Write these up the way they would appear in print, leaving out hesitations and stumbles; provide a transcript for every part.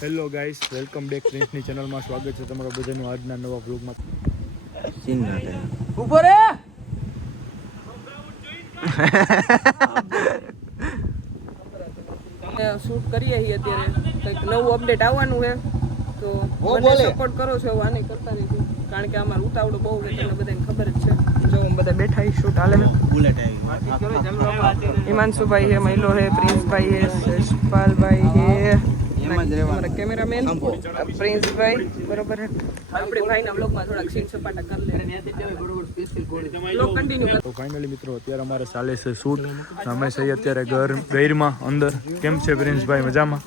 Hello guys, welcome back પ્રિન્સની ચેનલમાં. સ્વાગત છે તમારા બધાનું આજના નવા વ્લોગમાં. ઉભો રે. શૂટ કરીએ છીએ અત્યારે, કંઈક નવું અપડેટ આવવાનું છે તો સપોર્ટ કરો છો એવું આને કરતા નહીં, કારણ કે અમારું ઉતાવળું બહુ છે, તમને બધાને ખબર જ છે. જો બધા બેઠા એ શૂટ હાલે. હિમાંશુભાઈ છે, મહિલો છે, પ્રિન્સભાઈ છે, યશપાલભાઈ છે, અમારા કેમેરામેન પ્રિન્સભાઈ, બરોબર છે. આપણે ભાઈના બ્લોગમાં થોડાક સીન સપાટા કરી લે. બ્લોગ કન્ટિન્યુ કરો. તો ફાઇનલી મિત્રો અત્યારે અમારે ચાલે છે શૂટ. અમે છીએ અત્યારે ગૈરમાં અંદર. કેમ છે પ્રિન્સભાઈ? મજામાં?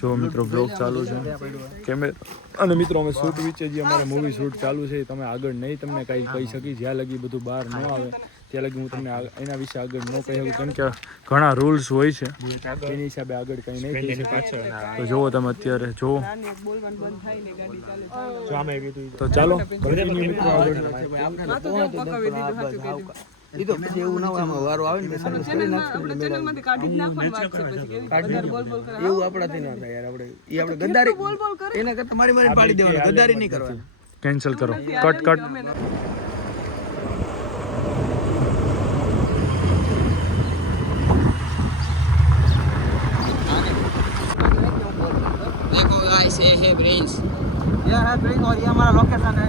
જો મિત્રો બ્લોગ ચાલુ છે કેમેરા અને મિત્રો અમે શૂટ વિશે જે અમારે મૂવી શૂટ ચાલુ છે તમે આગળ નહીં તમને કાંઈ કહી શકી. જ્યાં લગી બધું બહાર ન આવે ત્યાં લગી હું તમને એના વિશે આગળ ન કહી શકું, કેમ કે ઘણા રૂલ્સ હોય છે, એની હિસાબે આગળ કંઈ નહીં કહી શકે. તો જુઓ તમે અત્યારે જુઓ. તો ચાલો કન્ટિન્યુ મિત્રો આગળ. ઈ તો પછી એવું ના હોય, આમાં વારો આવે ને ચેનલમાંથી કાઢી જ નાખવાની વાત છે. પછી બોલ બોલ કરે એવું આપણાથી ના થાય યાર. આપણે ઈ આપણે ગદ્દારી એના કરતા મારી પાડી દેવાની, ગદ્દારી નહીં કરવાની. કેન્સલ કરો, કટ કટ. देखो गाइस, ये है प्रिंस। ये है प्रिंस और ये हमारा लोकेशन है.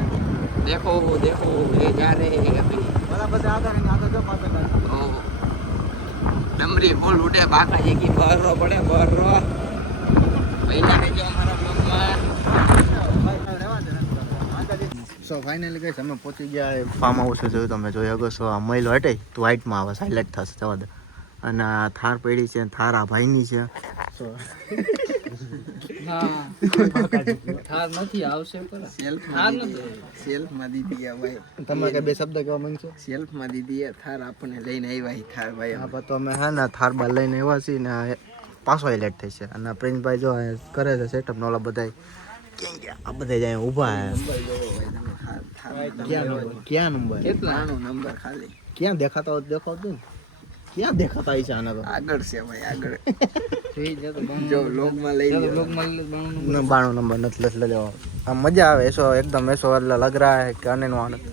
देखो देखो, ये जा रहे हैं अभी। बड़ा बड़ा आगे जो पास है. ओ डमरी बोल उठे बाका जी की बर्रो पड़े बर्रो पहला ने जो हमारा ब्लॉग में. સો ફાઇનલી ગાઈસ અમે પહોંચી ગયા ફાર્મ હાઉસ. જોયું તમે જોઈ શકો છો. આ મહિલો હટે તો વાઇટમાં આવે, હાઇલાઇટ થશે જવા દે. અને આ થાર પડી છે, થાર આ ભાઈની છે. સો થાર નથી આવશે પર સેલ્ફમાં દીધી આ ભાઈ. તમે કઈ બે શબ્દ કહેવા માંગશો? સેલ્ફમાં દીધી થાર આપણને લઈને આવ્યા થાર ભાઈ. હા તો અમે હા ના થાર બાર લઈને આવ્યા છીએ ને પાછો હાઇલાઇટ થઈ છે. અને પ્રિન્સભાઈ જો કરે છે સેટઅપ ને ઓલા બધા આ બધા જાય ઊભા. ક્યાં નંબર? કેટલાનો નંબર ખાલી ક્યાં દેખાતા હોય દેખાતું? ક્યાં દેખાતા છે? આના તો આગળ છે ભાઈ, આગળ. જો લોગમાં લઈ લો, લોગમાં 92 નંબર નથી લેવો. આ મજા આવે. એસો એકદમ એસો લગ રહા હે કે આને નો આનંદ.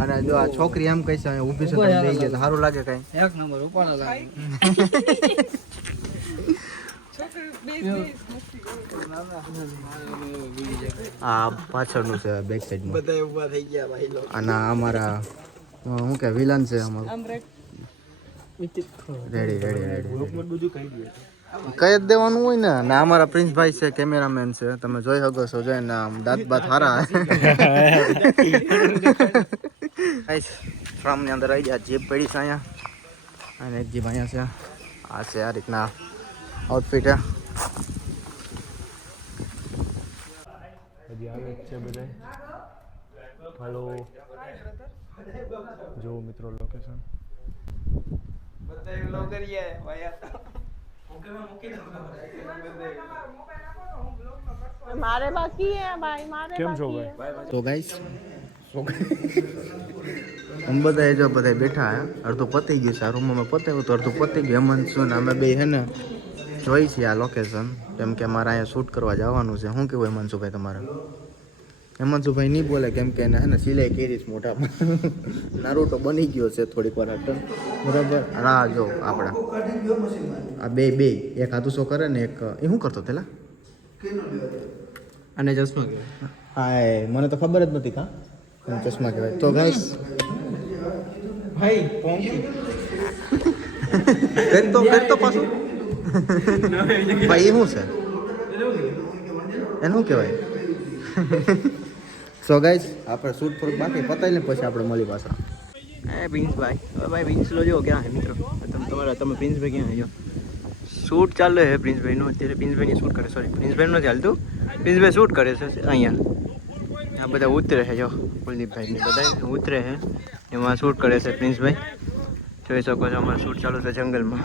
અને જો આ છોકરી એમ કહે છે ઊભી છે તો લઈ જાય સારું લાગે કઈ? એક નંબર ઉપાડો લાગે. આ પાછળનું છે બેક સાઈડમાં બધા ઊભા થઈ ગયા ભાઈ લોકો. અને અમારા શું કે વિલન છે અમારું. રેડી કઈ જ દેવાનું હોય ને. ના અમારા પ્રિન્સભાઈ છે, કેમેરામેન છે, તમે જોઈ શકો છો. જોઈ ને દાંત બાત હારા. ફાર્મ ની અંદર આવી ગયા. જીપ પડી છે અહીંયા અને એક જીપ અહીંયા છે. આ છે આ રીતના આઉટફિટ હે. હજી આવે જ છે બધા. હાલો જો મિત્રો લોકેશન મારે બાકી હે ભાઈ, મારે કેમ છો ભાઈ? તો ગાઈસ हम બધા જો બધા બેઠા હે. અડધું પતી ગયું છે આ રૂમમાં પતાવ્યું તો અડધું પતી ગયું. હેમંત ને અમે બે હે ને જોઈ છીએ આ લોકેશન, કેમ કે અમારે અહીંયા શૂટ કરવા જવાનું છે. શું કેવું હેમંતભાઈ તમારે? હેમંતભાઈ નહીં બોલે કેમ કે એને હે ને સિલાઈ કરી છે મોઢામાં. નારૂટો બની ગયો છે થોડીક વાર અટન, બરાબર. હા જો આપણા આ બે એક હાથું શો કરે ને એક એ શું કરતો પેલા અને ચશ્મા. હા મને તો ખબર જ નથી. કા ચશ્મા કહેવાય. તો ગાઈસ ભાઈ કરતો પાછું ભાઈ એ શું છે એનું કહેવાય. સો ગાઈસ આપણે શૂટ થોડુંક બાકી પતાવી ને પછી આપણે મળી પાછા. પ્રિન્સભાઈ, હવે ભાઈ પ્રિન્સલો જો ક્યાં છે મિત્રો? તમે પ્રિન્સભાઈ ક્યાં છો? શૂટ ચાલે છે પ્રિન્સભાઈનું અત્યારે. પ્રિન્સભાઈની શૂટ કરે, સોરી પ્રિન્સભાઈનું નથી હાલતું, પ્રિન્સભાઈ શૂટ કરે છે અહીંયા. આ બધા ઉતરે છે જો કુલદીપભાઈ ને બધા ઉતરે છે એમાં શૂટ કરે છે પ્રિન્સભાઈ. જોઈ શકો છો અમારું શૂટ ચાલુ છે જંગલમાં.